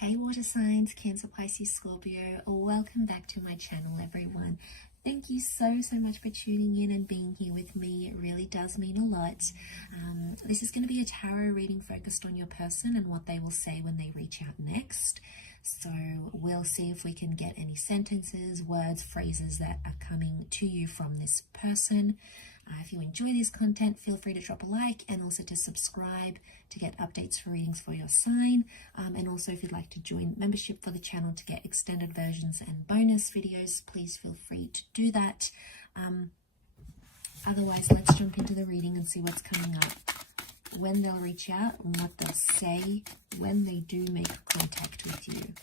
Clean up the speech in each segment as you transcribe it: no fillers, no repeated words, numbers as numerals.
Hey water signs, Cancer, Pisces, Scorpio, welcome back to my channel everyone. Thank you so much for tuning in and being here with me. It really does mean a lot. This is going to be a tarot reading focused on your person and what they will say when they reach out next. So we'll see if we can get any sentences, words, phrases that are coming to you from this person. If you enjoy this content, feel free to drop a like and also to subscribe to get updates for readings for your sign. And also if you'd like to join membership for the channel to get extended versions and bonus videos, please feel free to do that. Otherwise, let's jump into the reading and see what's coming up, when they'll reach out and what they'll say when they do make contact with you.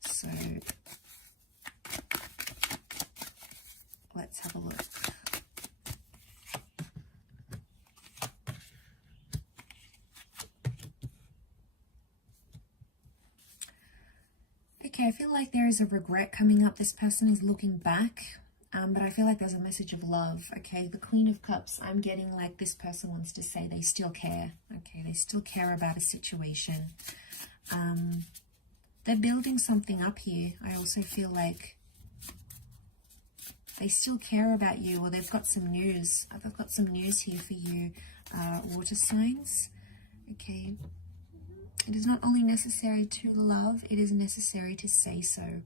So let's have a look. Okay, I feel like there is a regret coming up. This person is looking back, but I feel like there's a message of love. Okay, the Queen of Cups, I'm getting like this person wants to say they still care. Okay, they still care about a situation. They're building something up here. I also feel like they still care about you, or they've got some news. I've got some news here for you, water signs. Okay. It is not only necessary to love, it is necessary to say so.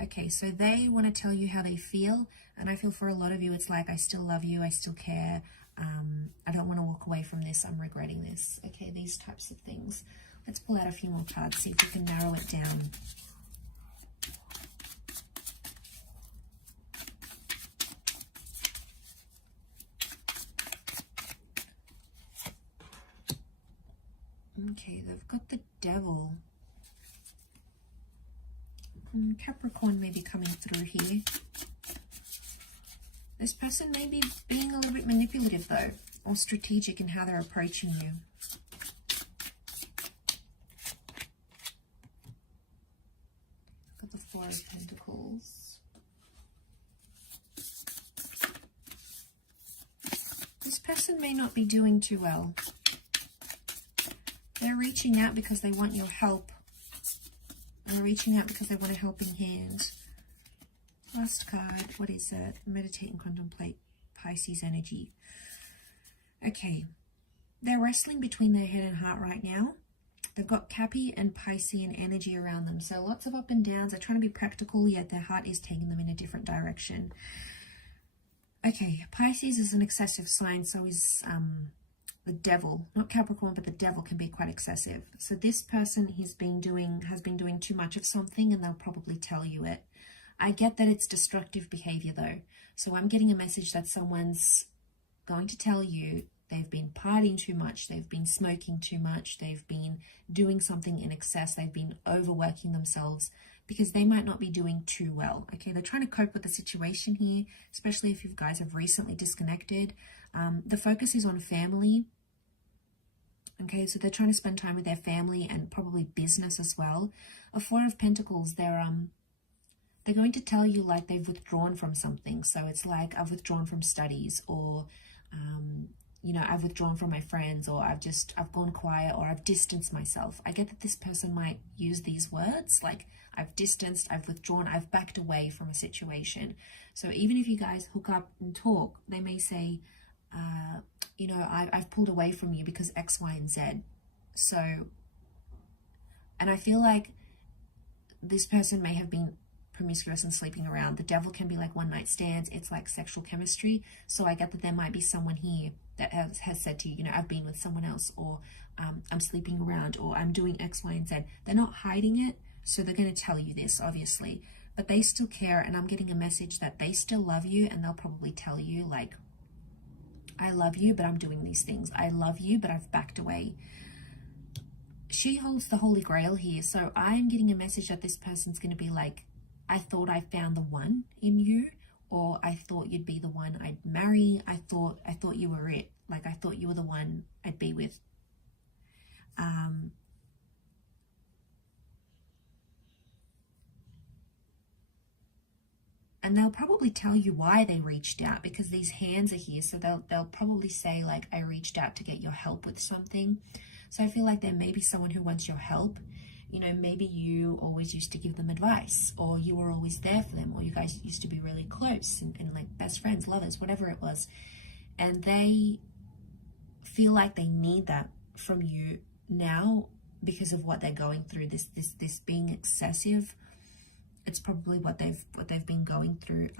Okay, so they want to tell you how they feel, and I feel for a lot of you, it's like, I still love you, I still care, I don't want to walk away from this, I'm regretting this. Okay, these types of things. Let's pull out a few more cards, see if we can narrow it down. Okay, they've got the Devil. Capricorn may be coming through here. This person may be being a little bit manipulative though, or strategic in how they're approaching you. Got the Four of Pentacles. This person may not be doing too well. They're reaching out because they want your help. They're reaching out because they want a helping hand. Last card, what is it? Meditate and contemplate, Pisces energy. Okay, they're wrestling between their head and heart right now. They've got Cappy and Piscean energy around them. So lots of up and downs. They're trying to be practical, yet their heart is taking them in a different direction. Okay, Pisces is an excessive sign, so is the Devil, not Capricorn, but the Devil can be quite excessive. So this person has been doing too much of something, and they'll probably tell you it. I get that it's destructive behavior though. So I'm getting a message that someone's going to tell you they've been partying too much, they've been smoking too much, they've been doing something in excess, they've been overworking themselves because they might not be doing too well. Okay, they're trying to cope with the situation here, especially if you guys have recently disconnected. The focus is on family. Okay, so they're trying to spend time with their family and probably business as well. A Four of Pentacles, they're going to tell you like they've withdrawn from something. So it's like, I've withdrawn from studies, or you know, I've withdrawn from my friends, or I've gone quiet, or I've distanced myself. I get that this person might use these words like I've distanced, I've withdrawn, I've backed away from a situation. So even if you guys hook up and talk, they may say, you know, I've pulled away from you because X, Y, and Z. So, and I feel like this person may have been promiscuous and sleeping around. The Devil can be like one night stands. It's like sexual chemistry. So I get that there might be someone here that has said to you, you know, I've been with someone else, or I'm sleeping around, or I'm doing X, Y, and Z. They're not hiding it. So they're going to tell you this, obviously, but they still care. And I'm getting a message that they still love you, and they'll probably tell you like, I love you, but I'm doing these things. I love you, but I've backed away. She holds the Holy Grail here. So I'm getting a message that this person's going to be like, I thought I found the one in you, or I thought you'd be the one I'd marry. I thought you were it. Like, I thought you were the one I'd be with. And they'll probably tell you why they reached out, because these hands are here. So they'll probably say like, I reached out to get your help with something. So I feel like there may be someone who wants your help. you know, maybe you always used to give them advice, or you were always there for them, or you guys used to be really close and like best friends, lovers, whatever it was. And they feel like they need that from you now because of what they're going through, this being excessive. It's probably what they've been going through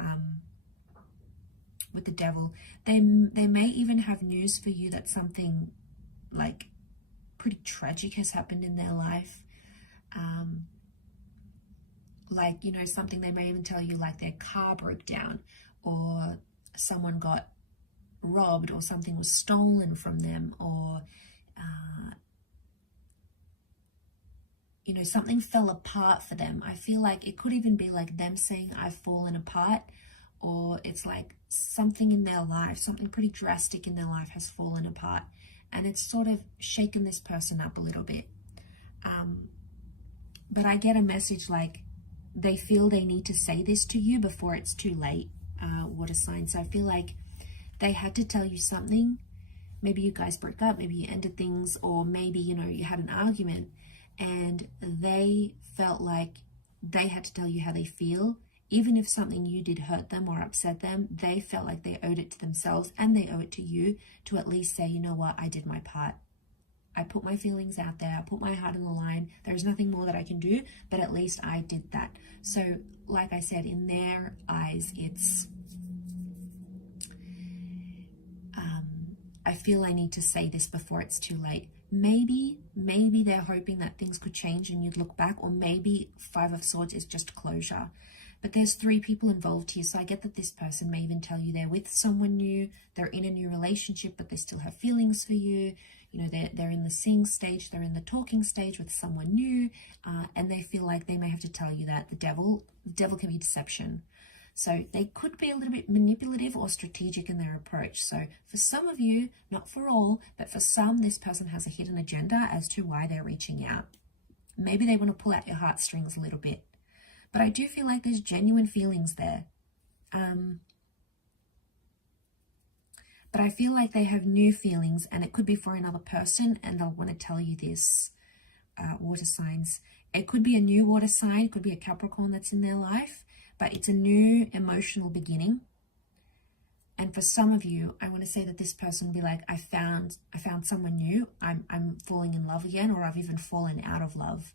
with the devil. They may even have news for you that something like pretty tragic has happened in their life. Like, you know, something they may even tell you, like their car broke down, or someone got robbed, or something was stolen from them, or you know, something fell apart for them. I feel like it could even be like them saying, I've fallen apart, or it's like something in their life, something pretty drastic in their life has fallen apart, and it's sort of shaken this person up a little bit. But I get a message like they feel they need to say this to you before it's too late, water sign. So I feel like they had to tell you something. Maybe you guys broke up, maybe you ended things, or maybe, you know, you had an argument, and they felt like they had to tell you how they feel. Even if something you did hurt them or upset them, they felt like they owed it to themselves, and they owe it to you to at least say, you know what, I did my part. I put my feelings out there, I put my heart on the line. There's nothing more that I can do, but at least I did that. So like I said, in their eyes, it's I feel I need to say this before it's too late. Maybe they're hoping that things could change and you'd look back, or maybe Five of Swords is just closure. But there's 3 people involved here, so I get that this person may even tell you they're with someone new, they're in a new relationship, but they still have feelings for you. You know, they're in the seeing stage, they're in the talking stage with someone new, and they feel like they may have to tell you that the devil can be deception. So they could be a little bit manipulative or strategic in their approach. So for some of you, not for all, but for some, this person has a hidden agenda as to why they're reaching out. Maybe they want to pull out your heartstrings a little bit. But I do feel like there's genuine feelings there. But I feel like they have new feelings, and it could be for another person, and they'll want to tell you this, water signs. It could be a new water sign, it could be a Capricorn that's in their life, but it's a new emotional beginning. And for some of you, I want to say that this person will be like, I found someone new. I'm falling in love again, or I've even fallen out of love.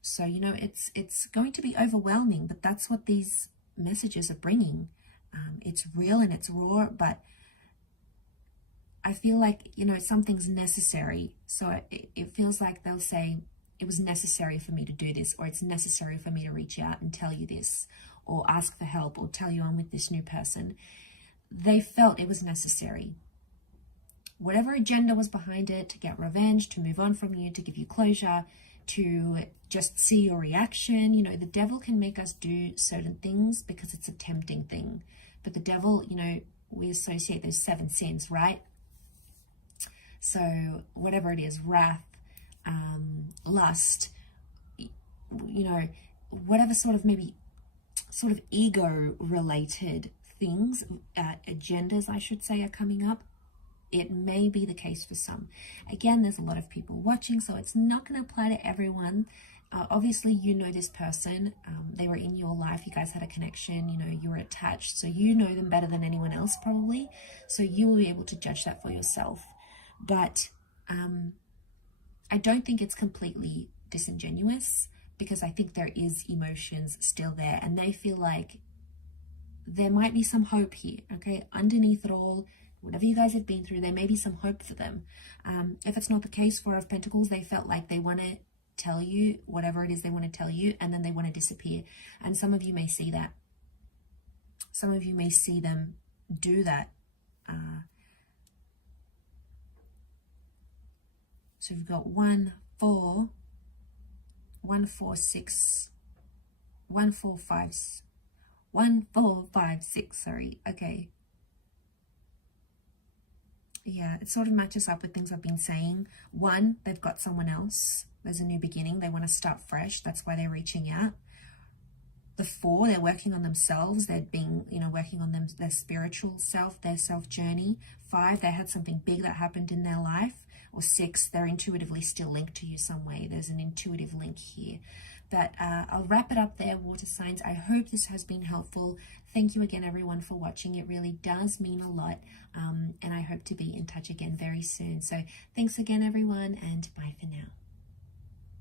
So, you know, it's going to be overwhelming, but that's what these messages are bringing. It's real and it's raw, but I feel like, you know, something's necessary. So it feels like they'll say, it was necessary for me to do this, or it's necessary for me to reach out and tell you this, or ask for help, or tell you I'm with this new person. They felt it was necessary. Whatever agenda was behind it, to get revenge, to move on from you, to give you closure, to just see your reaction. You know, the devil can make us do certain things because it's a tempting thing. But the devil, you know, we associate those 7 sins, right? So whatever it is, wrath, lust, you know, whatever sort of maybe sort of ego related things, agendas, I should say, are coming up. It may be the case for some. Again, there's a lot of people watching, so it's not going to apply to everyone. Obviously, you know this person. They were in your life. You guys had a connection. You know, you were attached. So you know them better than anyone else probably. So you will be able to judge that for yourself. But I don't think it's completely disingenuous, because I think there is emotions still there. And they feel like there might be some hope here, okay? Underneath it all, whatever you guys have been through, there may be some hope for them. If it's not the case, 4 of Pentacles, they felt like they want to tell you whatever it is they want to tell you, and then they want to disappear. And some of you may see that. Some of you may see them do that. So we've got 1, 4, 1, 4, 6, 1, 4, 5, 1, 4, 5, 6, sorry. Okay. Yeah, it sort of matches up with things I've been saying. 1, they've got someone else. There's a new beginning. They want to start fresh. That's why they're reaching out. The 4, they're working on themselves. They're being, you know, working on their spiritual self, their self journey. 5, they had something big that happened in their life, or 6, they're intuitively still linked to you some way. There's an intuitive link here. But I'll wrap it up there, water signs. I hope this has been helpful. Thank you again, everyone, for watching. It really does mean a lot. And I hope to be in touch again very soon. So thanks again, everyone, and bye for now.